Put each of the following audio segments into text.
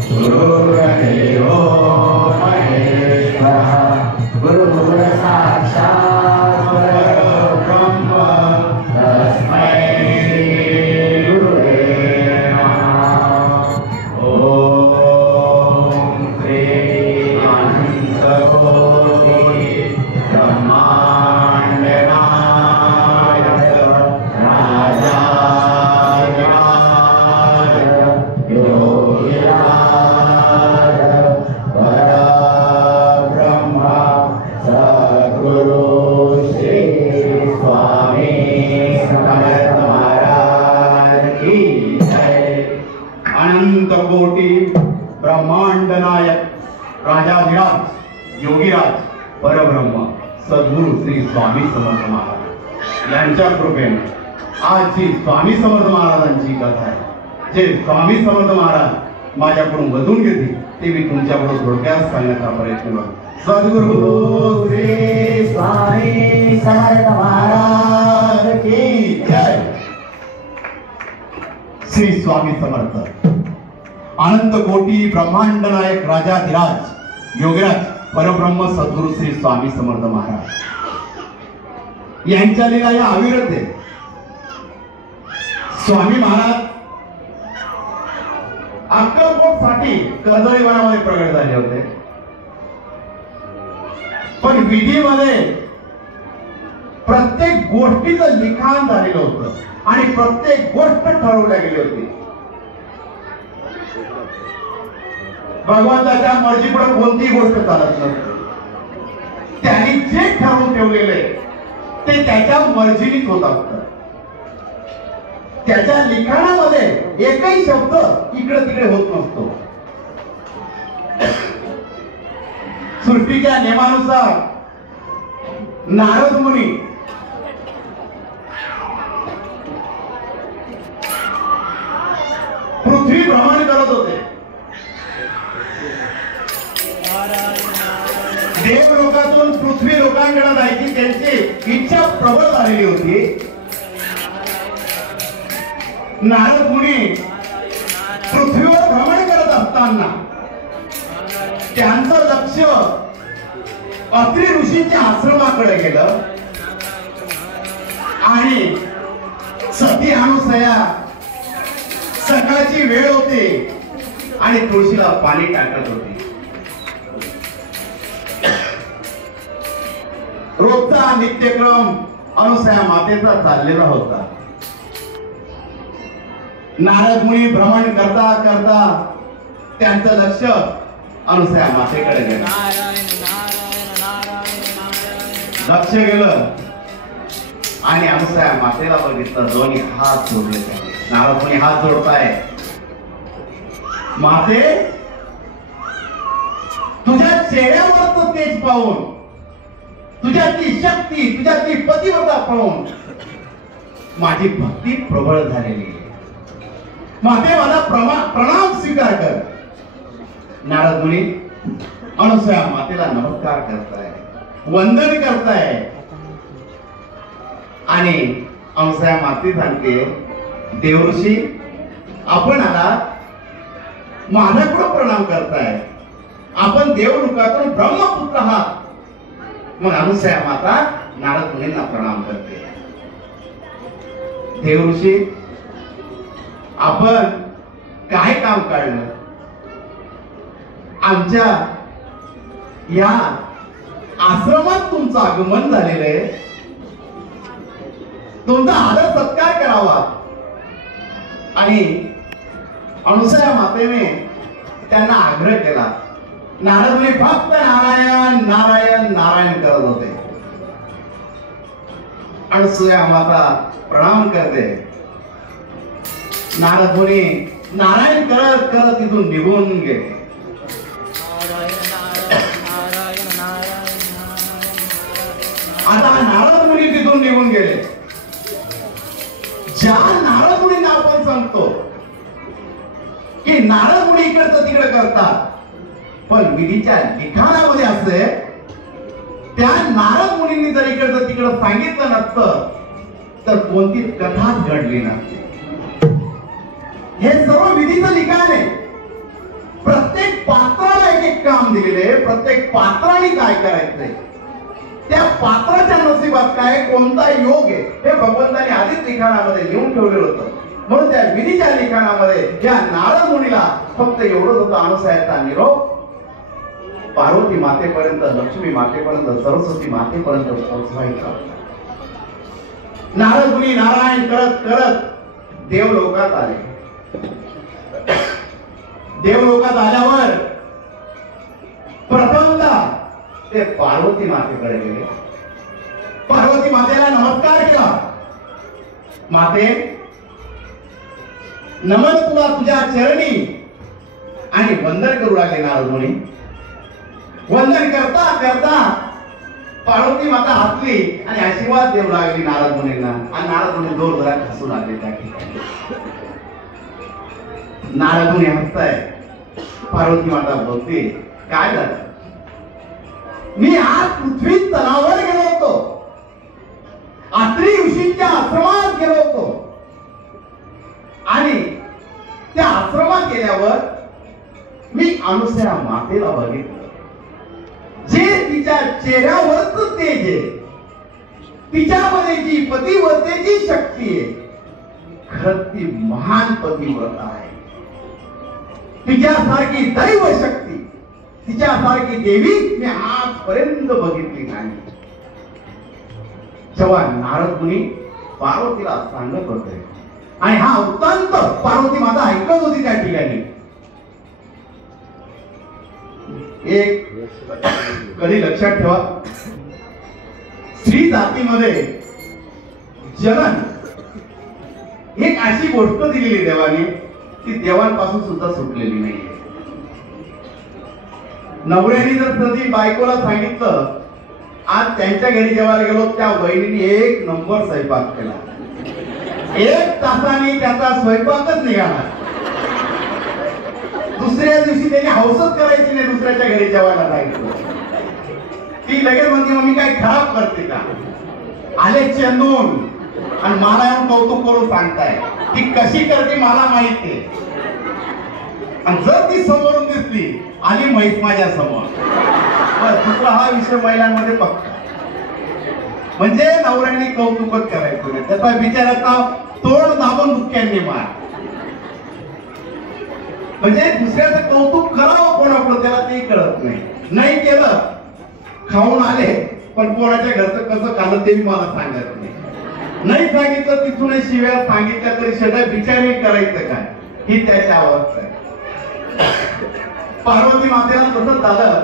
गुरुर्देवो महेश्वरः गुरुर्साक्षात् परब्रह्म तस्मै गुरुवे नमः। ओम श्री अनंतकोटि ब्रह्मांड नायक राजाधिराज योगिराज परब्रह्म सद्गुरु श्री स्वामी समर्थ महाराज की जय। अनंत कोटि ब्रह्मांड नायक राजाधिराज योगीराज परब्रह्म सद्गुरु श्री स्वामी समर्थ महाराज यांच्या कृपेने आज जी स्वामी समर्थ महाराजांची कथा आहे, जे स्वामी समर्थ महाराज माझ्याकडून वधून घेतील ते मी तुमच्याकडून थोडक्यात सांगण्याचा प्रयत्न करतो। सद्गुरु श्री स्वामी समर्थ महाराज की जय। श्री स्वामी समर्थ अनंत कोटि ब्रह्मांड नायक राजाधिराज योगीराज परब्रह्म सद्गुरु श्री स्वामी समर्थ महाराज यांच्या लीला या अविरत आहे। स्वामी महाराज अक्कलकोट साठी कर्दळी वनामध्ये प्रगट झाले होते, पण विधीमध्ये प्रत्येक गोष्टीचं लिखाण झालेलं होतं आणि प्रत्येक गोष्ट ठरवल्या गेली होती। भगवंताच्या मर्जीपुढे कोणतीही गोष्ट चालत नसते। त्यांनी जे ठरवून ठेवलेले ते त्याच्या मर्जीनेच होत असतं। त्याच्या लिखाणामध्ये एकही शब्द इकडे तिकडे होत नसतो। सृष्टीच्या नियमानुसार नारद मुनी पृथ्वी भ्रमण करत होते। देवलोकातून पृथ्वी लोकांकडे जायची त्यांची इच्छा प्रबळ झालेली होती। नारद मुनी पृथ्वीवर भ्रमण करत असताना त्यांचं लक्ष अत्रि ऋषींच्या आश्रमाकडे गेलं आणि सती अनुसया सकाळची वेळ होती आणि तुळशीला पाणी टाकत होती। रोजचा नित्यक्रम अनुसया मातेचा चाललेला होता। नारद मुनी भ्रमण करता करता त्यांचं लक्ष अनुसया मातेकडे गेलं। लक्ष गेलं आणि अनुसया मातेला बघितलं, दोन्ही हात जोडले। नारद मुनी हात जोडताय, माते तुझ्या चेहऱ्यावरचं तेज पाहून, तुझ्यातली शक्ती, तुझ्यातली पतिव्रता पाहून माझी भक्ती प्रबळ झालेली आहे। माते माझा प्रणाम स्वीकार कर। नारद मुनी अनुसया मातेला नमस्कार करताय, वंदन करताय आणि अनुसया माते सांगते, देवऋषी आपण आलात, माझ्याकडे प्रणाम करताय, आपण देवलोकातून ब्रह्मपुत्र आहात। मग अनुसया माता नारद मुनींना प्रणाम करते। देवऋषी आपण काय काम काढलं? आमच्या या आश्रमात तुमचं आगमन झालेलं आहे, तुमचा आदर सत्कार करावा। आणि अनुसया मातेने त्यांना आग्रह केला। नारद मुनी फक्त नारायण नारायण नारायण करत होते। अनुसया माता प्रणाम करते। नारद मुनी नारायण करत करत तिथून निघून गेले। आता नारद मुनी तिथून निघून गेले। ज्या नारद मुनींना आपण सांगतो की नारद मुनी इकडचं तिकडे करतात, पण विधीच्या लिखाणामध्ये असते त्या नारद मुनींनी जर इकडचं तिकडं सांगितलं नसतं तर कोणतीच कथाच घडली नसती। हे सर्व विधीचं लिखाण आहे। काम दिलेले, प्रत्येक पात्राने काय करायचंय, त्या पात्राच्या नशिबात काय कोणता योग आहे हे भगवंताने आधीच लिखाणामध्ये लिहून ठेवलेलं होतं. म्हणून त्या विधीच्या लिखाणामध्ये या नारद मुनीला फक्त एवढंच होतं, अनुसयाचा निरोप पार्वती मातेपर्यंत, लक्ष्मी मातेपर्यंत, सरस्वती मातेपर्यंत पोहोचवायचा. नारद मुनी नारायण करत करत देवलोकात आले. देवलोकात आल्यावर प्रथमदा ते पार्वती मातेकडे गेले. पार्वती मातेला नमस्कार केला. माते, नमन तुला तुझ्या चरणी, आणि वंदन करू लागले नारद मुनी. वंदन करता करता पार्वती माता हसली आणि आशीर्वाद देऊ लागली नारद मुनींना. आणि नारद मुनी जोरदार हसू लागले त्या ठिकाणी. नारद मुनी हसताय. पार्वती माता बोलते, काय झालं? मी आज पृथ्वी तलावर गेलो होतो, अत्रि ऋषींच्या आश्रमात गेलो होतो, आणि त्या आश्रमात गेल्यावर मी अनुसया मातेला बघितलं. जे तिच्या चेहऱ्यावरच तेज आहे, तिच्यामध्ये जी पतिव्रतेची शक्ती आहे, खरंच ती महान पतिव्रता आहे. तिच्यासारखी दैव शक्ती, तिच्यासारखी देवी मी आजपर्यंत बघितली नाही. जेव्हा नारद मुनी पार्वतीला सांगत होते आणि हा वृत्तांत पार्वती माता ऐकत होती त्या ठिकाणी, एक कधी लक्षात ठेवा, स्त्री जातीमध्ये जनन एक अशी गोष्ट दिलेली देवाने, ती देवांपासून सुद्धा सुटलेली नाही. नवऱ्याने जर कधी बायकोला सांगितलं, आज त्यांच्या घरी जेवायला गेलो, त्या वहिनीने एक नंबर स्वयंपाक केला, 1 तासाने त्याचा स्वयंपाकच निघाला. दुसऱ्या दिवशी त्यांनी हौसच करायची नाही दुसऱ्याच्या घरी जेवायला जायचं. ती लगेच म्हणते, मग मी काय खराब करते का? आले चेंदून आणि मला येऊन कौतुक करून सांगताय, ती कशी करते मला माहिती आहे. आणि जर ती समोरून दिसली, आली म्हैस माझ्या समोर, दुसरा हा विषय महिलांमध्ये पक्का. म्हणजे नवऱ्याने कौतुकच करायचं नाही, त्याचा बिचाराचा तोंड दाबून दुःख्यांनी मार. म्हणजे दुसऱ्याचं कौतुक करावं कोणाकडं त्याला ते कळत नाही. नाही केलं, खाऊन आले, पण कोणाच्या घरचं कसं खाल्लं ते मला सांगत नाही. नाही सांगितलं, तिथून शिव्या सांगितल्या तरी शेवटी बिचारी करायचं काय, ही त्याची अवस्था आहे. पार्वती मातेला तसंच झालं.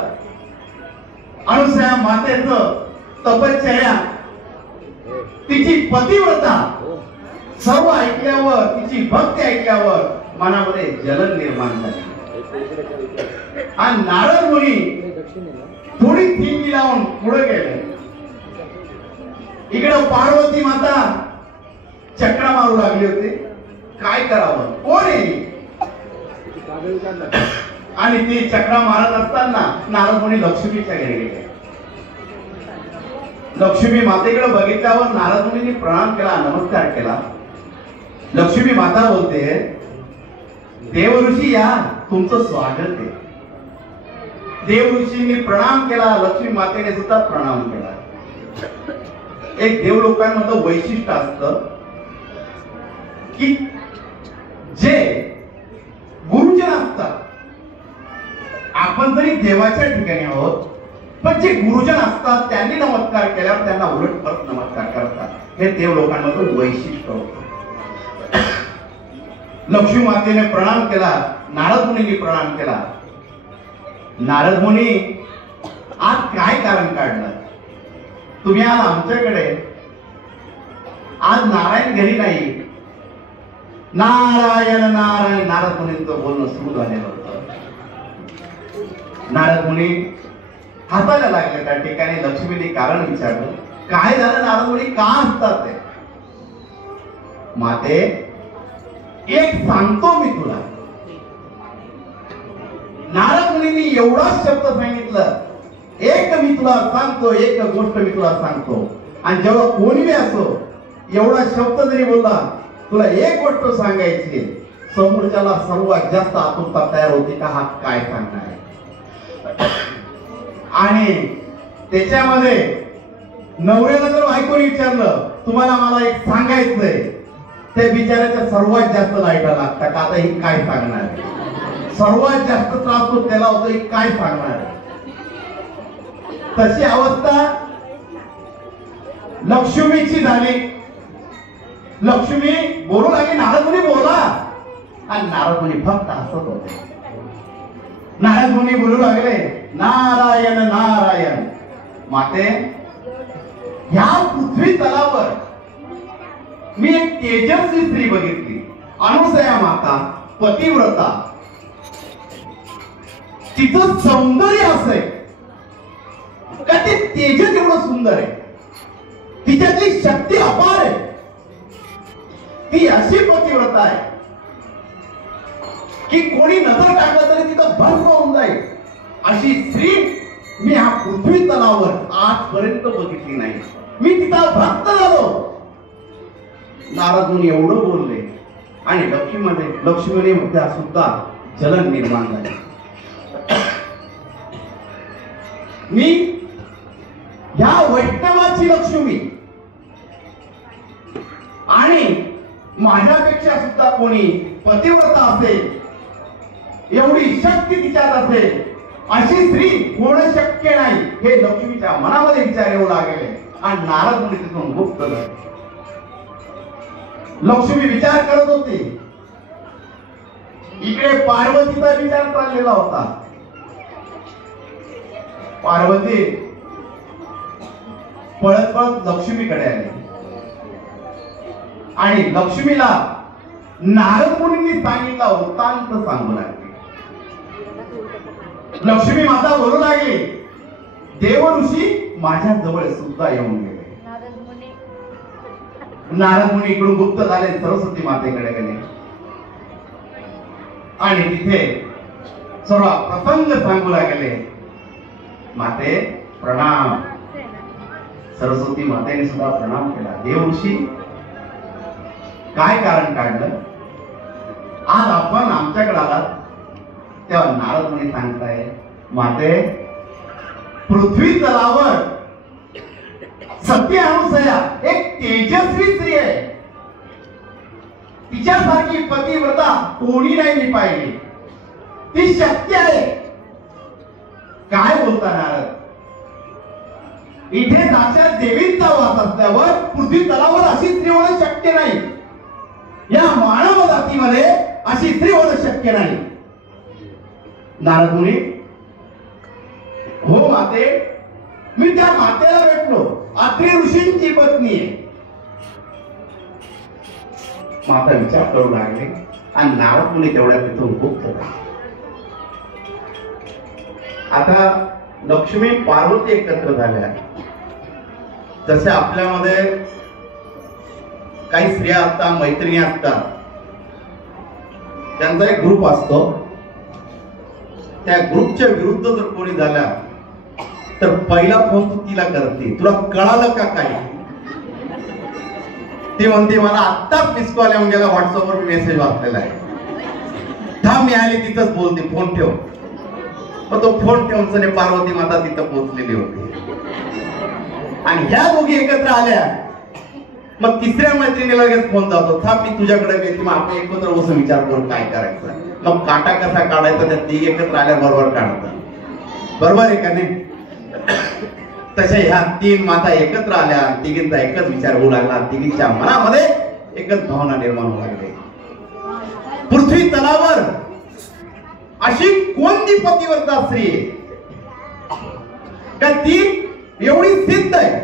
अनुसया मातेचं तपश्चर्या, तिची पतिव्रता सर्व ऐकल्यावर, तिची भक्ती ऐकल्यावर मनामध्ये जलन निर्माण झाली. आणि नारद मुनी थोडी थिंगी लावून पुढे गेले. इकडे पार्वती माता चक्रा मारू लागली होती, काय करावं, कोण आहे? आणि ती चक्रा मारत असताना नारद मुनी लक्ष्मीच्या घरी गेले. लक्ष्मी मातेकडे बघितल्यावर नारद मुनींनी प्रणाम केला, नमस्कार केला. लक्ष्मी माता बोलते, देव ऋषी या, तुमचं स्वागत आहे. देव ऋषींनी प्रणाम केला, लक्ष्मी मातेने सुद्धा प्रणाम केला. एक देव लोकांमधलं वैशिष्ट्य असतं की जे गुरुजन असतात, आपण जरी देवाच्या ठिकाणी आहोत, पण जे गुरुजन असतात त्यांनी नमस्कार केल्यावर त्यांना उलट परत नमस्कार करतात. हे देव लोकांमधलं वैशिष्ट्य होतं. लक्ष्मी मातेने प्रणाम केला, नारद मुनींनी प्रणाम केला. नारद मुनी, आज काय कारण काढलं? तुम्ही आज आमच्याकडे, आज नारायण घरी नाही. नारायण नारायण नारद मुनींचं बोलणं सुरू झालेलं होतं. नारद मुनी हसायला लागले त्या ठिकाणी. लक्ष्मीने कारण विचारलं, काय झालं नारद मुनी, का हसतात? माते, एक सांगतो मी तुला. नारद मुनींनी एवढाच शब्द सांगितलं, एक मी तुला सांगतो, एक गोष्ट मी तुला सांगतो. आणि जेव्हा कोणी असो एवढा शब्द जरी बोलला, तुला एक गोष्ट सांगायची, समोरच्याला सर्वात जास्त आतुरता तयार होती का हा काय सांगणार आहे. आणि त्याच्यामध्ये नवऱ्याला जर बायकोने विचारलं तुम्हाला मला एक सांगायचंय, त्या बिचाऱ्याच्या सर्वात जास्त लाईटा लागतात का आता ही काय सांगणार, सर्वात जास्त त्रास तो त्याला होतो ही काय सांगणार. तशी अवस्था लक्ष्मीची झाली. लक्ष्मी बोलू लागली, नारद मुनी बोला. आणि नारद मुनी फक्त हसत होते. नारद मुनी बोलू लागले, नारायण नारायण. माते, ह्या पृथ्वी तलावर मी एक तेजस्वी स्त्री बघितली, अनुसया माता, पतिव्रता. तिचं सौंदर्य असं का ते तेजस एवढं सुंदर आहे, तिच्यातली शक्ती अपार आहे. ती अशी पतिव्रता आहे की कोणी नजर टाकलं तरी तिथं भस्म होऊन जाईल. अशी स्त्री मी हा पृथ्वी तलावर आजपर्यंत बघितली नाही. मी तिचा भक्त झालो. नारद मुनी एवढं बोलले आणि लक्ष्मीने मध्ये सुद्धा जलन निर्माण झाले. मी ह्या वैष्णवाची लक्ष्मी आणि माझ्यापेक्षा सुद्धा कोणी पतिव्रता असेल, एवढी शक्ती तिच्यात असेल, अशी स्त्री होणं शक्य नाही. हे लक्ष्मीच्या मनामध्ये विचार येऊ लागले आणि नारद मुनी तिथून गुप्त झाले. लक्ष्मी विचार करत होती. इकडे पार्वतीचा विचार चाललेला होता. पार्वती पळत पळत लक्ष्मीकडे आली आणि लक्ष्मीला नारद मुनींनी सांगितला वृत्तांत सांगू लागली. लक्ष्मी माता बोलू लागली, देव ऋषी माझ्या जवळ सुद्धा येऊन गेले. नारद मुनी इकडून गुप्त झाले, सरस्वती मातेकडे गेले आणि तिथे सर्व प्रसंग सांगू लागले. माते प्रणाम. सरस्वती मातेने सुद्धा प्रणाम केला. देव ऋषी काय कारण काढलं, आज आपण आमच्याकडे आलात. तेव्हा नारद मुनी सांगताय, माते पृथ्वी तलावर सत्य अनुसया एक तेजस्वी स्त्री आहे. तिच्यासारखी पतिव्रता कोणी नाही मी पाहिली. ती शक्य आहे. काय बोलता नारद, इथे साक्षात देवींचा वास असल्यावर पृथ्वी तलावर अशी स्त्री होणं शक्य नाही. या मानव जातीमध्ये अशी स्त्री होणं शक्य नाही. नारद मुनी, हो माते, मी त्या मातेला भेटलो. अत्रि ऋषींची पत्नी आहे. माता विचार करू लागले आणि नारद मुनी तेवढ्या तिथून गुप्त झाले. आता लक्ष्मी पार्वती एकत्र झाल्या. जसे आपल्यामध्ये काही स्त्रिया असतात, मैत्रिणी असतात, त्यांचा एक ग्रुप असतो. त्या ग्रुपच्या विरुद्ध जर कोणी झाला तर पहिला फोन तू तिला करते, तुला कळालं का काही. ती म्हणते मला आत्ताच मिस कॉल येऊन गेला, व्हॉट्सअपवर मी मेसेज वाचलेला आहे, थांब मी आले तिथंच बोलते, फोन ठेव. मग तो फोन ठेवून पार्वती माता तिथं पोहोचलेली होती आणि ह्या दोघी एकत्र आल्या. मग तिसऱ्या मैत्रिणीला लगेच फोन जातो, थांब मी तुझ्याकडे येते, मग आपण एकत्र बसून विचार करून काय करायचं. मग काटा कसा काढायचा त्या तिघी एकत्र आल्या बरोबर काढतात. बरोबर आहे का नाही. तशा ह्या तीन माता एकत्र आल्या, तिघींचा एकच विचार होऊ लागला. तिघींच्या मनामध्ये एकच भावना निर्माण होऊ लागली. पृथ्वी तलावर अशी कोणती पतिव्रता स्त्री का ती एवढी सिद्ध आहे,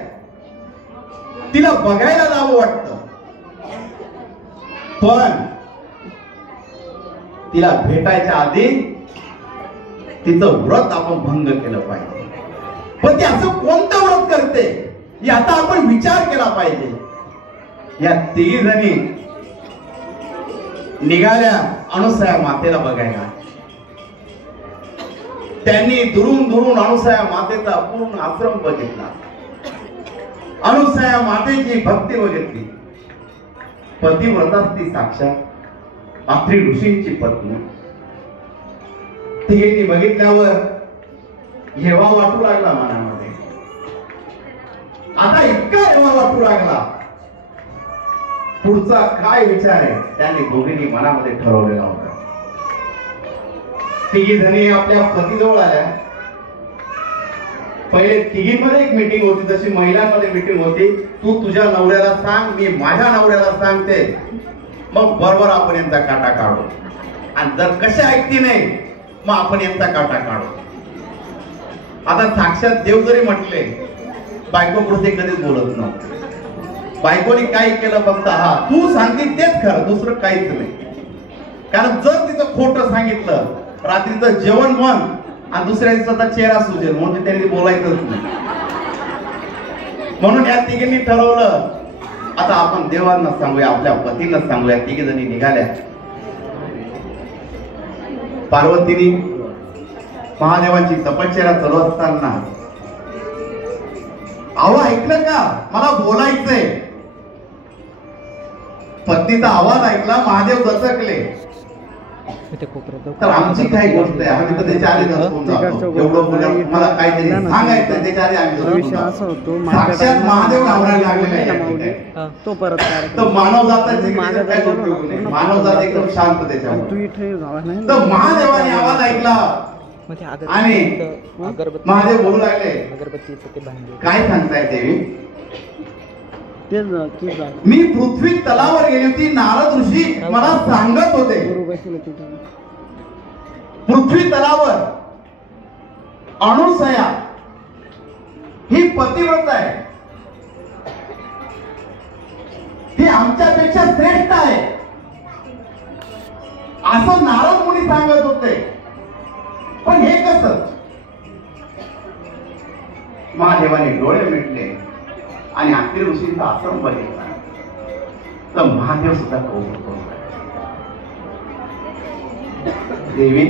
तिला बघायला जावं वाटतं, पण तिला भेटायच्या आधी तिचं व्रत आपण भंग केलं पाहिजे. पण ती असं कोणतं व्रत करते याचा आपण विचार केला पाहिजे. या तिघी जणी निघाल्या अनुसया मातेला बघायला. त्यांनी दुरून दुरून अनुसया मातेचा पूर्ण आश्रम बघितला, अनुसया मातेची भक्ती बघितली. पतिव्रता ती साक्षात अत्रि ऋषींची पत्नी. तिघींनी बघितल्यावर हेवा वाटू लागला मनामध्ये. आता इतका हेवा वाटू लागला, पुढचा काय विचार आहे त्यांनी दोघींनी मनामध्ये ठरवलेला होता. तिघी जणी आपल्या पतीजवळ आल्या. पहिले तिघींमध्ये एक मीटिंग होती, जशी महिलांमध्ये मीटिंग होती. तू तुझ्या नवऱ्याला सांग, मी माझ्या नवऱ्याला सांगते, मग बरोबर आपण यांचा काटा काढू. आणि जर कशा ऐकती नाही मग आपण यांचा काटा काढू. आता साक्षात देव जरी म्हटले, बायको पुढे कधीच बोलत नव्हते. बायकोनी काय केलं फक्त हा तू सांगते तेच खरं, दुसरं काहीच नाही. कारण जर तिचं खोटं सांगितलं, रात्रीचं जेवण बंद आणि दुसऱ्या दिवसाचा चेहरा सुजेल म्हणून त्यांनी बोलायचंच नाही. म्हणून या तिघींनी ठरवलं आता आपण देवांना सांगूया, आपल्या पतींना सांगूया. तिघी जणी निघाल्या. पार्वतीने महादेवाची तपश्चर्या चालू असताना, अहो ऐकलं का, मला बोलायचंय. पत्नीचा आवाज ऐकला, महादेव दचकले. तर आमची काय गोष्ट आहे, आम्ही तर त्याच्या आधी एवढं मला काहीतरी सांगायचं, त्याच्या आधी आम्ही साक्षात महादेव घाबरायला लागलेले. तो परत तर मानवजाताची मानवजात एकदम शांत त्याच्यावर. तर महादेवाने आवाज ऐकला आणि महादेव बोलू लागले, काय सांगताय देवी. मी पृथ्वी तलावर गेली होती, नारद ऋषी मला सांगत होते पृथ्वी तलावर अणुसया ही पतिव्रत आहे, ही आमच्यापेक्षा श्रेष्ठ आहे, असं नारद मुनी सांगत होते. पण हे कसं. महादेवाने डोळे मिटले आणि अत्रि ऋषींचा आश्रम बघितला. तर महादेव सुद्धा कौतुक करू लागले. देवी,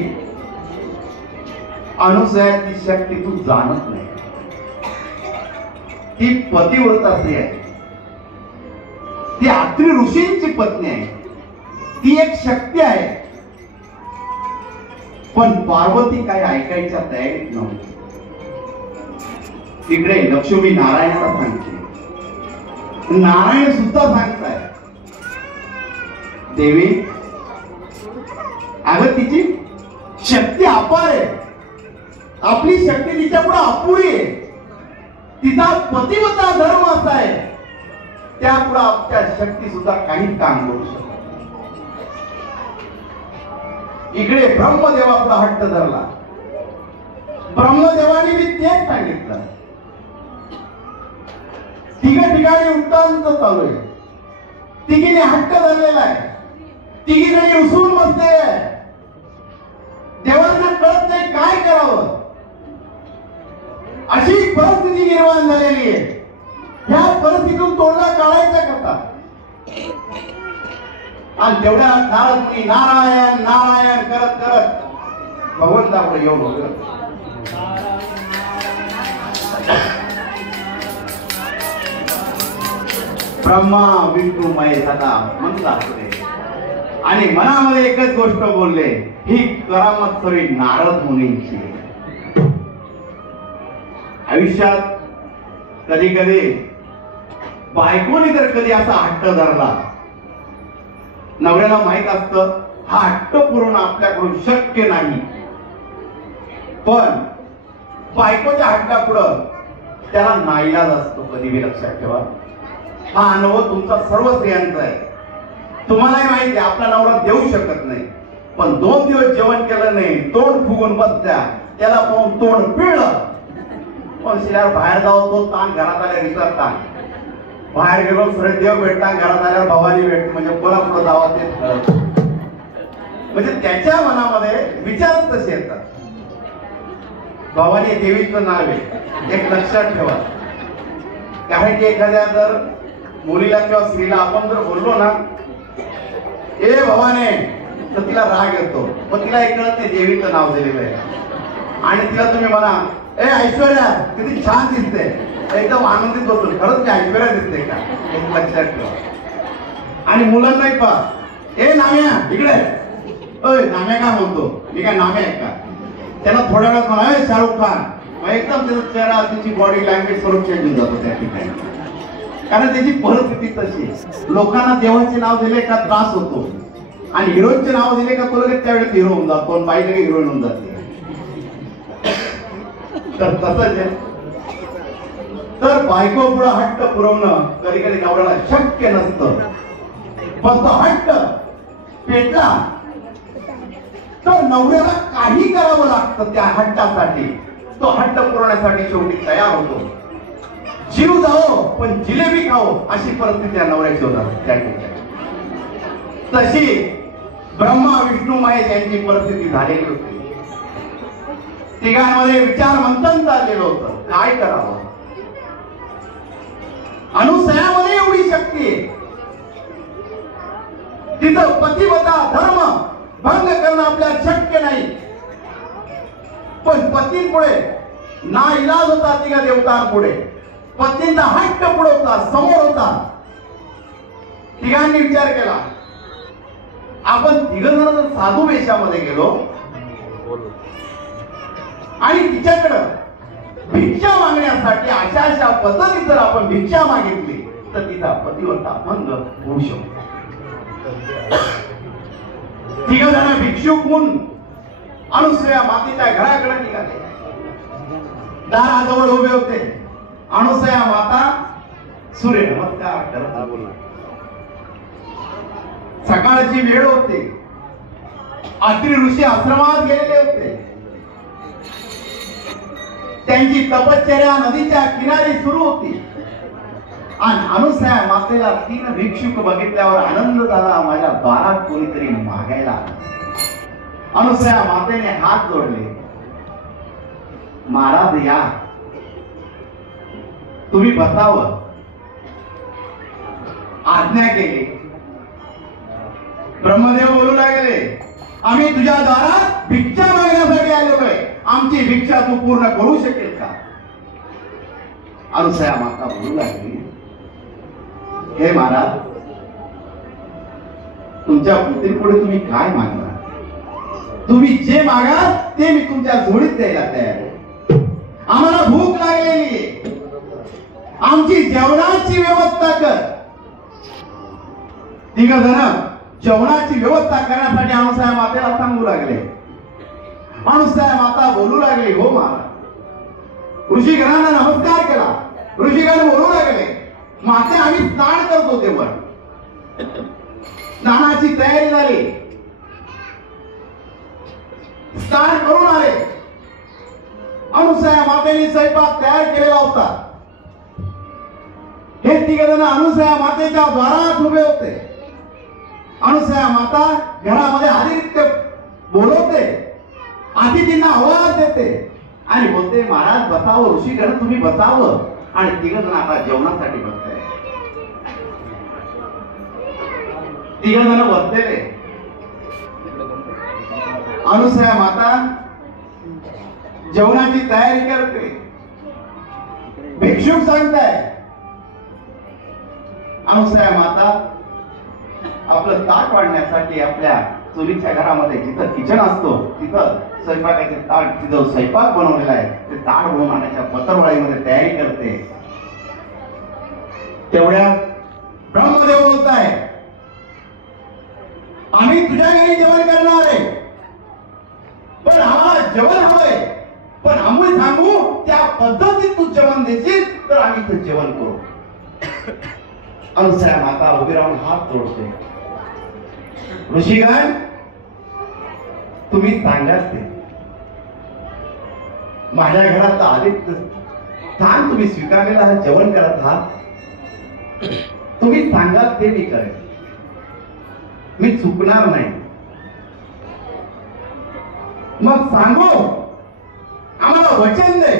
अनुसयाची शक्ती तू जाणत नाही. ती पतिव्रता स्त्री आहे, ती अत्रि ऋषींची पत्नी आहे, ती एक शक्ती आहे. पण पार्वती काय ऐकायच्या तयारीत नव्हती. तिकडे लक्ष्मी नारायणाला सांगते, नारायण सुद्धा सांगताय, देवी अगं तिची शक्ती अपार आहे, आपली शक्ती तिच्या पुढे अपुरी आहे. तिचा पतिव्रता धर्म असा आहे, त्या पुढे आपल्या शक्ती सुद्धा काहीच काम करू शकत. इकडे ब्रह्मदेवापुढे हट्ट धरला. ब्रह्मदेवाने मी तेच सांगितलं. तिघे ठिकाणी उट्टांत चालू आहे, तिघीने हट्ट धरलेला आहे, तिघी जणी रुसून बसले आहे. देवांना कळत नाही काय करावं, अशी परिस्थिती निर्माण झालेली आहे. ह्या परिस्थितीतून तोडगा काढायचा कसा. आणि तेवढ्या नारद मुनी नारायण नारायण करत करत भगवंतापुढे येऊन होते. ब्रह्मा विष्णू महेश सदा म्हणता होते आणि मनामध्ये एकच गोष्ट बोलले, ही करामत सगळी नारद मुनींची. आयुष्यात कधी कधी बायकोने जर कधी असा हट्ट धरला, नवऱ्याला माहित असतं हा हट्ट पूर्ण आपल्याकडून शक्य नाही, पण बायकोच्या हट्टापुढं त्याला नाईलाज असतो. कधी बी लक्षात ठेवा, हा अनुभव तुमचा सर्व स्त्रियांचा आहे. तुम्हालाही माहिती आहे आपला नवरा देऊ शकत नाही, पण 2 दिवस जेवण केलं नाही, तोंड फुगून बसत्या, त्याला पाहून तोंड पिळलं. पण शिल्यावर बाहेर जाऊ तो ताण, घरात आल्या विसरता. बाहेर गेलो सरळ देव भेटता, घरात आल्यावर भवानी भेटते, म्हणजे कोणा पुढे जावं ते. म्हणजे त्याच्या मनामध्ये विचारच तसे येतात. भवानी देवीचं नाव आहे, एक लक्षात ठेवा. कारण की एखाद्या जर मुलीला किंवा स्त्रीला आपण जर बोललो ना ए भवाने, तर तिला राग येतो. पण तिला एक कळत नाही देवीचं नाव दिलेलं आहे. आणि तिला तुम्ही म्हणा ए ऐश्वर्या किती छान दिसते, एकदम आनंदित होतो, खरंच मी ऐश्वर्या दिसते का, एक लक्षात ठेवा. आणि मुलांनाही पहा, ए नाम्या इकडे, अय नाम्या काय म्हणतो, मी काय नाम्या आहे का. त्यांना थोड्या वेळात म्हणा शाहरुख खान, एकदम त्याचा चेहरा, त्याची बॉडी लँग्वेज स्वरूप चेंज होऊन जातो त्या ठिकाणी. कारण त्याची परिस्थिती तशी. लोकांना देवाचे नाव दिले का त्रास होतो, आणि हिरोईनचे नाव दिले का तो लगेच त्यावेळेस हिरो होऊन जातो, आणि बाई लगेच हिरोईन होऊन जाते. तर तसंच आहे. तर बायको पुढे हट्ट पुरवणं कधी कधी नवऱ्याला शक्य नसतं, पण तो हट्ट पेटला तर नवऱ्याला काही करावं लागतं त्या हट्टासाठी. तो हट्ट पुरवण्यासाठी शेवटी तयार होतो. जीव जाओ पण जिलेबी खाओ अशी परिस्थिती त्या नवऱ्याची होतात त्या ठिकाणी. तशी ब्रह्मा विष्णू महेश यांची परिस्थिती झालेली होती. तिघांमध्ये विचार मंथन चाललेलं होतं, काय करावं. अनुसयामध्ये एवढी शक्ती आहे, तिथं पतिव्रता धर्म भंग करणं आपल्याला शक्य नाही. पण पतींपुढे ना इलाज होता तिघा देवतांपुढे. पत्नींचा हट्ट पुढे होता, समोर होता. तिघांनी विचार केला, आपण तिघ जण जर साधू वेशामध्ये गेलो आणि तिच्याकडं भिक्षा मागण्यासाठी अशा पद्धतीत जर आपण भिक्षा मागितली तर तिचा पतिव्रता भंग होऊ शकतो. तिघ जण भिक्षुक म्हणून अनुसूया मातेच्या घराकडे निघाले. दाराजवळ उभे होते. अनुसूया माता सूर्य नमस्कार करत बोलला. सकाळची वेळ होते. अत्रि ऋषी आश्रमात गेलेले होते. त्यांची तपश्चर्या नदीच्या किनारी सुरू होती. आणि अनुसूया मातेला 3 भिक्षुक बघितल्यावर आनंद झाला. माझ्या दारात कोणीतरी मागायला. अनुसूया मातेने हात जोडले. महाराज या, तुम्ही बसावं. आज्ञा केली. ब्रह्मदेव बोलू लागले, आम्ही तुझ्या दारात भिक्षा मागण्यासाठी आलेलो आहे. आमची भिक्षा तू पूर्ण करू शकेल का. अनुसूया माता बोलू लागली, हे महाराज, तुमच्या पुत्रीपुढे तुम्ही काय मागणार. तुम्ही जे मागाल ते मी तुमच्या झोळीत द्यायला तयार आहे. आम्हाला भूक लागलेली आहे. आमची जेवणाची व्यवस्था कर. तिघ जण जेवणाची व्यवस्था करण्यासाठी अनुसूया मातेला सांगू लागले. अनुसूया माता बोलू लागली, हो महाराज. ऋषीगणांना नमस्कार केला. ऋषीगण बोलू लागले, माते आम्ही स्नान करतो तेव्हा. स्नानाची तयारी झाली. स्नान करून आले. अनुसूया मातेने स्वयंपाक तयार केलेला होता. हे तिघ जण अनुसूया मातेच्या द्वारात उभे होते. अनुसूया माता घरामध्ये आदित्य बोलवते, अतिथींना आवाज देते आणि बोलते, महाराज बसावं. ऋषीगण तुम्ही बसावं. आणि तिघ जण आता जेवणासाठी बसले. तिघ जण बसलेले. अनुसूया माता जेवणाची तयारी करते. भिक्षुक सांगताय. अनुसूया माता आपलं ताट वाढण्यासाठी आपल्या चुलीच्या घरामध्ये जिथं किचन असतो तिथं स्वयंपाकाचे ताट, तिथं स्वयंपाक बनवलेला आहे ते ताट बनवून आणायच्या पत्रवाळीमध्ये तयारी करते. तेवढ्या ब्रह्मदेव बोलताय, आम्ही तुझ्या घरी जेवण करणार आहे, पण आम्हाला जेवण हवंय. पण आम्ही सांगू त्या पद्धतीत तू जेवण देशील तर आम्ही ते जेवण करू. अनुसूया माता उभी राहून हात जोडते. ऋषीगण तुम्ही सांगाल ते. माझ्या घरात आदित्य स्थान तुम्ही स्वीकारलेलं आहात, जेवण करत आहात. तुम्ही सांगाल ते मी करेन. मी चुकणार नाही. मग सांगू, आम्हाला वचन दे.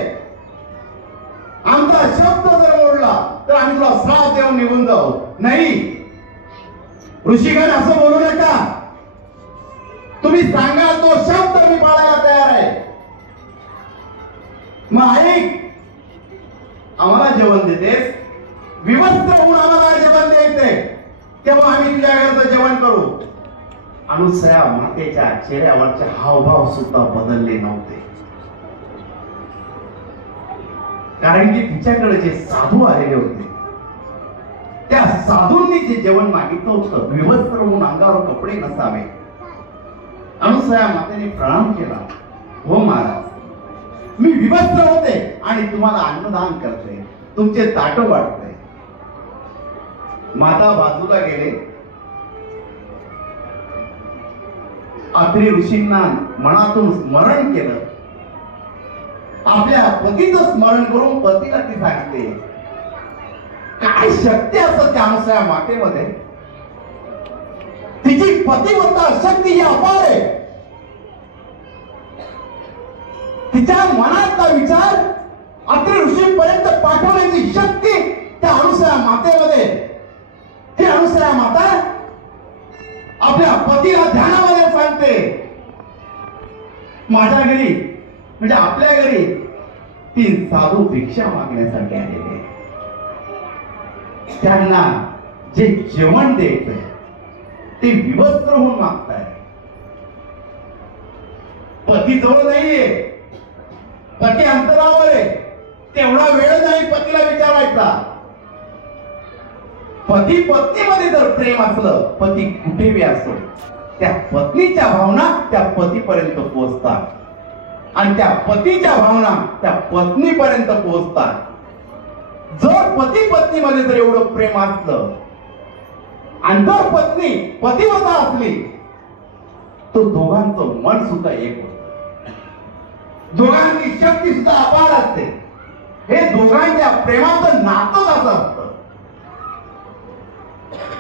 आमचा शब्द जर मोडला तर आम्ही तुला श्राप देऊन निघून जाऊ. नाही, ऋषीगण असं बोलू नका. तुम्ही सांगा तो शब्द मी पाळायला तयार आहे. मग ऐक, आम्हाला जेवण देतेस, विवस्त्र होऊन आम्हाला जेवण द्यायचंय, तेव्हा आम्ही तुझ्या घरचं जेवण करू. अनुसूया मातेच्या चेहऱ्यावरचे हावभाव सुद्धा बदलले नव्हते. कारण की तिच्याकडे जे साधू आलेले होते त्या साधूंनी जे जेवण मागितलं होतं, विवस्त्र होऊन अंगावर कपडे नसावे. अनुसया मातेने प्रणाम केला. हो महाराज, मी विवस्त्र होते आणि तुम्हाला अन्नदान करते, तुमचे ताट वाढते. माता बाजूला गेले. अत्रि ऋषींना मनातून स्मरण केलं. आपल्या पतीचं स्मरण करून पतीला ती सांगते. काय शक्ती असत त्या अनुसया मातेमध्ये. तिची पतिव्रता शक्ती ही अपार आहे. तिच्या मनातला विचार अत्रि ऋषींपर्यंत पाठवण्याची शक्ती त्या अनुसया मातेमध्ये. ती अनुसया माता आपल्या पतीला ध्यानामध्ये सांगते, माझ्या घरी म्हणजे आपल्या घरी 3 साधू भिक्षा मागण्यासाठी आलेले. त्यांना जे जेवण द्यायचंय ते विवस्त्र होऊन मागताय. पती जवळ नाहीये, पती अंतरावर आहे. तेवढा वेळ नाही पतीला विचारायचा. पती पत्नीमध्ये जर प्रेम असलं, पती कुठेही असो, त्या पत्नीच्या भावना त्या पतीपर्यंत पोहोचतात आणि त्या पतीच्या भावना त्या पत्नीपर्यंत पोहोचतात. जर पती पत्नीमध्ये जर एवढं प्रेम असलं आणि जर पत्नी पतिव्रता असली, तो दोघांचं मन सुद्धा एक होतं. दोघांची शक्ती सुद्धा अपार असते. हे दोघांच्या प्रेमाचं नातं असं असतं.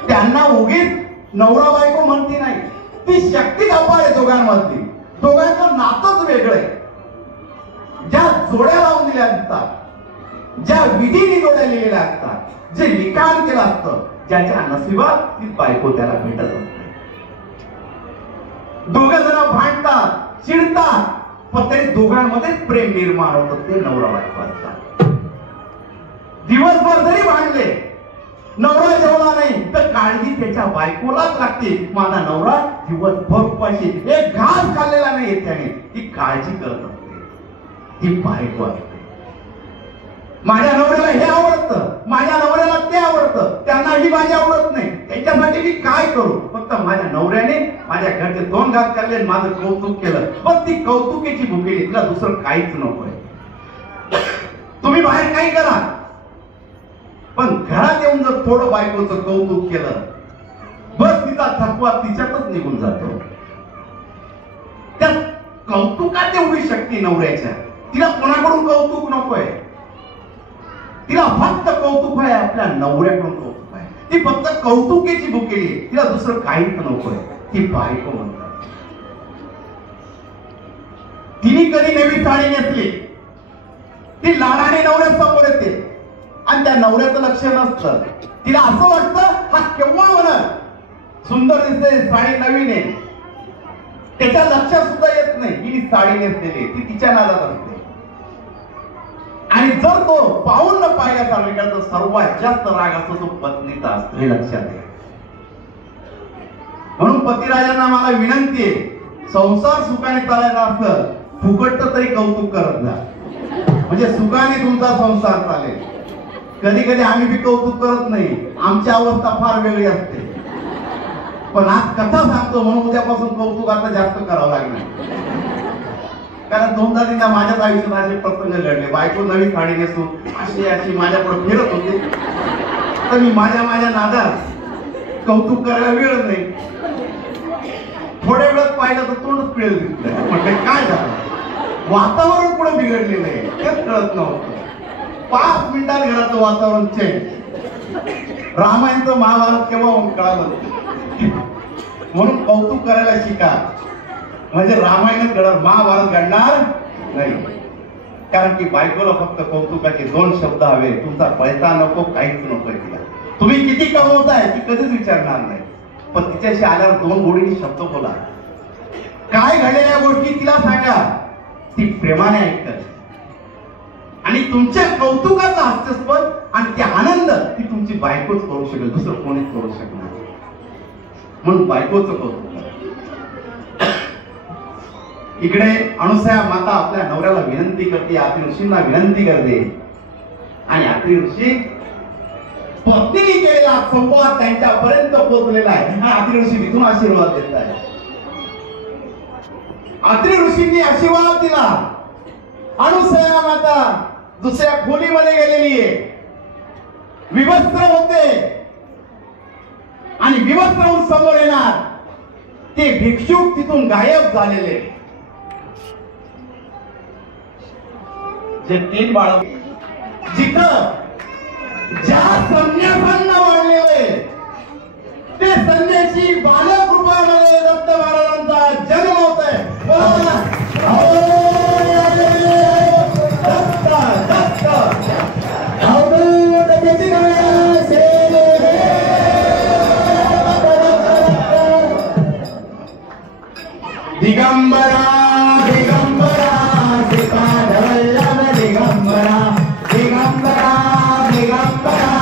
त्यांना उगीच नवरा बायको म्हणती नाही, ती शक्ती अपार आहे दोघांमधली. दोघांचं नातंच वेगळं आहे. ज्या जोड्या लावून दिल्या असतात, ज्या विधीने जोड्या लिहिलेल्या असतात, जे लिखाण केलं असतं, ज्याच्या नशिबात ती बायको त्याला भेटत असते. दोघ जण भांडतात, चिडतात, पण तरी दोघांमध्येच प्रेम निर्माण होतं. ते नवरा बायको असतात. दिवसभर जरी भांडले, नवरा जेवला नाही तर काळजी त्याच्या बायकोलाच लागते. माझा नवरा दिवसभर उपाशी, एक घास खाल्लेला नाही त्याने, ती काळजी करत असते. ती बायको असते. माझ्या नवऱ्याला हे आवडतं, माझ्या नवऱ्याला ते आवडतं, त्यांना ही भाजी आवडत नाही, त्याच्यासाठी मी काय करू. फक्त माझ्या नवऱ्याने माझ्या घरचे 2 घास खाल्ले, माझं कौतुक केलं, पण ती कौतुकीची भुकेली. तिला दुसरं काहीच नकोय. तुम्ही बाहेर काही करा, पण घरात येऊन जर थोडं बायकोचं कौतुक केलं, बस तिचा थकवा तिच्यातच निघून जातो. त्या कौतुकात एवढी शक्ती नवऱ्याच्या. तिला कोणाकडून कौतुक नकोय. तिला फक्त कौतुक आहे आपल्या नवऱ्याकडून कौतुक आहे. ती फक्त कौतुकीची भुकेली, तिला दुसरं काहीच नकोय. ती बायको म्हणतात. तिने कधी नवी साडी नेसली, ती लाडाने नवऱ्यासमोर येते आणि त्या नवऱ्याचं लक्ष नसतं. तिला असं वाटतं हा केव्हा म्हणत सुंदर दिसते, साडी नवीन आहे, त्याच्या लक्षात सुद्धा येत नाही ही साडी नेसलेली, ती तिच्या नादात असते. आणि जर तो पाहून न पाहिल्याचा तर सर्वात जास्त राग असतो तो पत्नीचा असतो. हे लक्षात घ्या. म्हणून पतिराजांना मला विनंती आहे, संसार सुखाने चालायचा असतं, फुकटचं तरी कौतुक करत जा, म्हणजे सुखाने तुमचा संसार चालेल. कधी कधी आम्ही बी कौतुक करत नाही, आमची अवस्था फार वेगळी असते. पण आज कथा सांगतो म्हणून उद्यापासून कौतुक आता जास्त करावं लागणार. कारण 2-3दा माझ्याच आयुष्यात असे प्रसंग घडले. बायको नवी साडी नेसून अशी अशी माझ्याकडे फिरत होती, तर मी माझ्या नादात कौतुक करायला वेळ नाही. थोड्या वेळात पाहिलं तर तोंडच पिळेल दिसलं. म्हटलं काय झालं, वातावरण पुढे बिघडलेलं आहे, तेच कळत नव्हतं. 5 मिनिटात घराचं वातावरण चेंज. रामायणचं महाभारत केव्हा कळालं. म्हणून कौतुक करायला शिका, म्हणजे रामायणच घडणार, महाभारत घडणार नाही. कारण की बायकोला फक्त कौतुकाचे 2 शब्द हवे. तुमचा पैसा नको, काहीच नको तिला. तुम्ही किती कमवताय ती कधीच विचारणार नाही, पण तिच्याशी आल्यावर 2 गोडीने शब्द बोला. काय घडलेल्या गोष्टी तिला सांगा, ती प्रेमाने ऐकत. आणि तुमच्या कौतुकाचा हास्यास्पद आणि ते आनंद ती तुमची बायकोच करू शकेल, दुसरं कोणीच करू शकणार. म्हणून बायकोचं कौतुक. इकडे अनुसया माता आपल्या नवऱ्याला विनंती करते, अत्रि ऋषींना विनंती करते आणि अत्रि ऋषी पत्नीने केलेला संवाद त्यांच्यापर्यंत पोहोचलेला आहे. आणि अत्रि ऋषी तिथून आशीर्वाद देत आहे. अत्रि ऋषींनी आशीर्वाद दिला. अनुसया माता दुसऱ्या खोलीमध्ये गेलेली आहे. विवस्त्र होते आणि विवस्त्र होऊन समोर येणार ते भिक्षुक तिथून गायब झालेले. जे 3 बाळ जिथं ज्या संन्यासांना वाढलेले ते संन्यासी बालकृपामध्ये दत्त महाराजांचा जन्म होत आहे. दिगंबरा दिगंबरा श्रीपाद वल्लभ दिगंबरा दिगंबरा दिगंबरा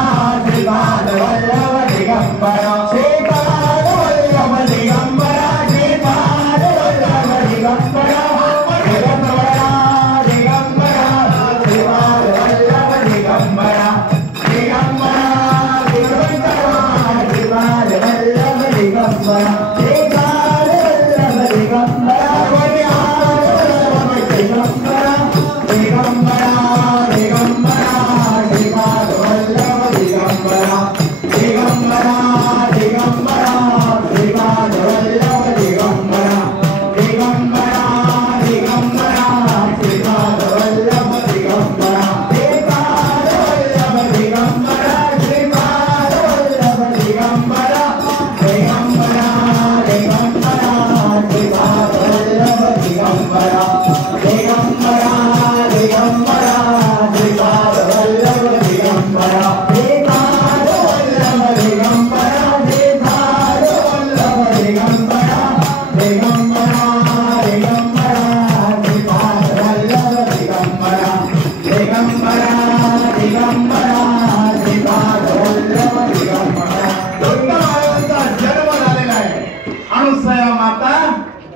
श्रीपाद वल्लभ दिगंबरा श्रीपाद वल्लभ दिगंबरा श्रीपाद वल्लभ दिगंबरा दिगंबरा दिगंबरा श्रीपाद वल्लभ दिगंबरा दिगंबरा दिगंबरा श्रीपाद वल्लभ दिगंबरा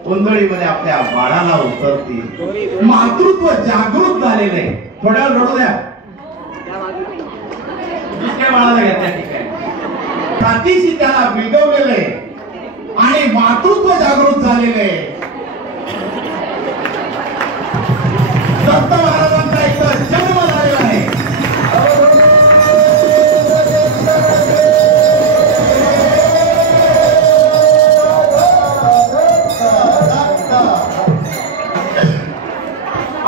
गोंधळीमध्ये आपल्या बाळाला उतरते. मातृत्व जागृत झालेले. थोड्या वेळ रडू द्या. दुसऱ्या बाळाला घ्या त्या ठिकाणी. साथीशी त्याला बिलगवलेले आणि मातृत्व जागृत झालेले. दत्त महाराजांचा एक जन्म झालेला आहे.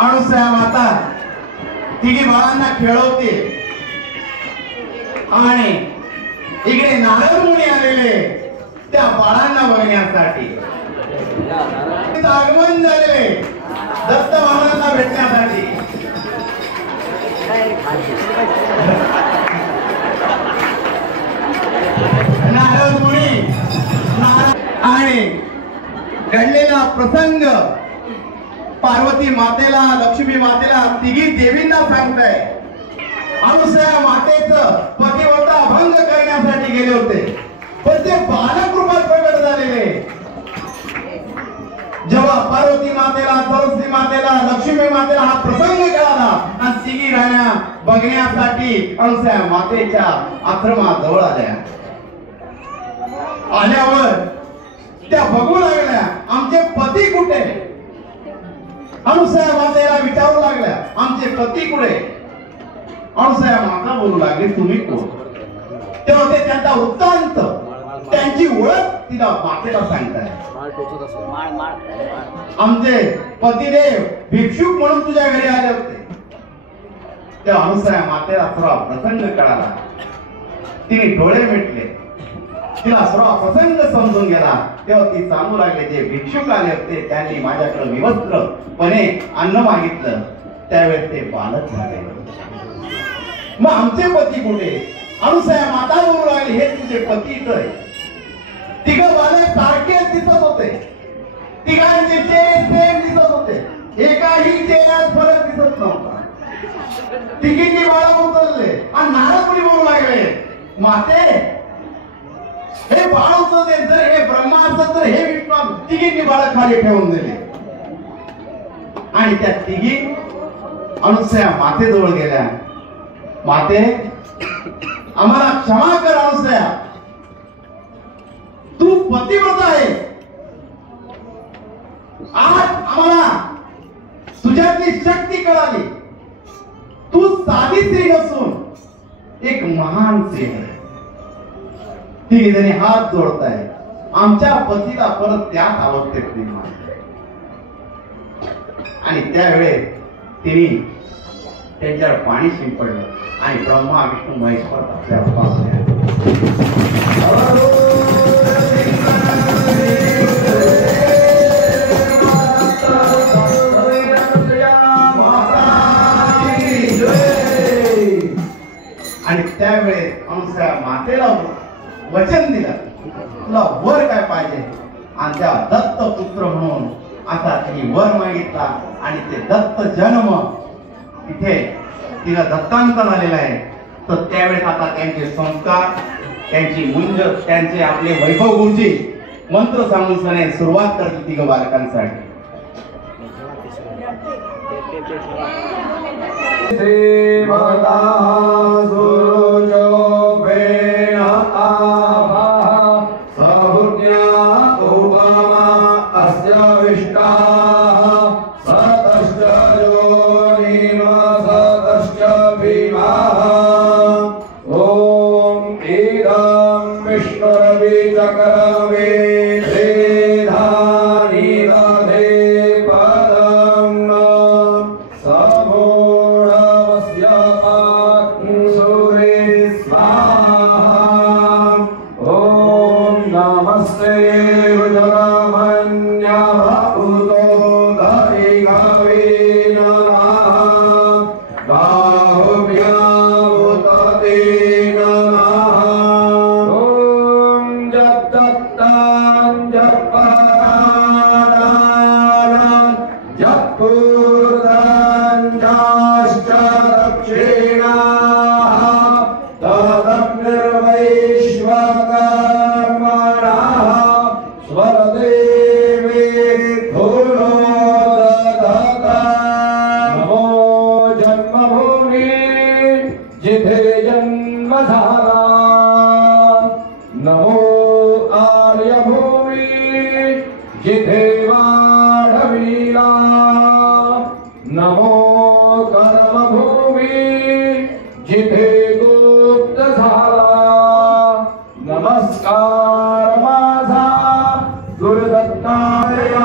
अनुसया माता तिघी बाळांना खेळवते आणि इकडे नारद मुनी आलेले त्या बाळांना बघण्यासाठी. आगमन झालेले दत्त महाराजांना भेटण्यासाठी. नारद मुनी आणि घडलेला प्रसंग पार्वती मातेला लक्ष्मी मातेला तिघी देवींना सांगताय. अनुसया मातेचं पतिव्रता भंग करण्यासाठी गेले होते पण ते बालकृपात प्रकट झालेले. जेव्हा पार्वती मातेला सरस्वती मातेला लक्ष्मी मातेला हा प्रसंग कळाला आणि तिघी राण्या बघण्यासाठी अनुसया मातेच्या आश्रमाजवळ आल्या. आल्यावर त्या बघू लागल्या आमचे पती कुठे. अनुसया मातेला विचारू लागल्या आमचे पती कुठे. अनुसया माता बोलू लागली तुम्ही कोण. तेव्हा ते त्यांचा वृत्तांत त्यांची ओळख तिला मातेला सांगताय. आमचे पतिदेव भिक्षुक म्हणून तुझ्या घरी आले होते. तेव्हा अनुसया मातेला सर्व प्रसंग कळाला. तिने डोळे मिटले. तिला सर्व प्रसंग समजून गेला. तेव्हा ती सांगू लागले जे भिक्षुक आले होते त्यांनी माझ्याकडे विवस्त्रपणे अन्न मागितलं त्यावेळेस ते बालक झाले. मग आमचे पती कुठे. अनुसया माता बोलू लागली हे तुझे पतीच आहे. तिघ बालक सारखेच दिसत होते. तिघांचे चेहरे सेम दिसत होते. एकाही चेहऱ्यात फरक दिसत नव्हता. तिघींनी बाळा उचलले आणि नारद मुनी बोलू लागले माते हे बाळ उचलते जर हे ब्रह्मा असत तर हे विष्णू. तिघींनी बाळ खाली ठेवून दिले आणि त्या तिघी अनुसया मातेजवळ गेल्या माते आम्हाला क्षमा कर अनुसया, तू पतिव्रता आहे। आज आम्हाला तुझ्यातली शक्ती कळाली। तू साधी स्त्री नसून एक महान स्त्री आहे। तिघे जणी हात जोडताय आमच्या पतीला परत त्याच अवस्थेत निर्माण, आणि त्यावेळेस तिने त्यांच्यावर पाणी शिंपडलं आणि ब्रह्मा विष्णू महेश्वर आपल्यावर पावले। आणि त्यावेळेस अनुसया मातेला वचन दिलं, तुला वर काय पाहिजे, आणि त्या दत्त पुत्र म्हणून आता तिने वर मागितला। आणि ते दत्त जन्म तिथे तिला दत्तांतर झालेला आहे। तर त्यावेळेस आता त्यांचे संस्कार, त्यांची मुंज, त्यांचे आपले वैभव गुरुजी मंत्र सांगून सणे सुरुवात करते तिघ बालकांसाठी। देवता सुरजो वेण आभा सहुज्ञा उपमा अस्य विष्टा सतश्च योनिम सतश्च भीमः। ॐ इदं विष्णुर्बीजकरमे जिथे जन्म झाला, नमो आर्यभूमी जिथे वाढविला, नमो कर्मभूमी जिथे गुप्त झाला। नमस्कार माझा गुरुदत्तात्रेया।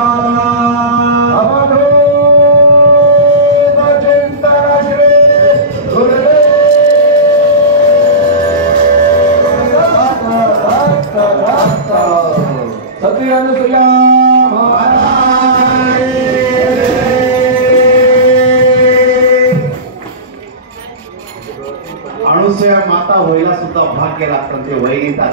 अनुसया माता व्हायला सुद्धा भाग्य लागतं ते वैरिता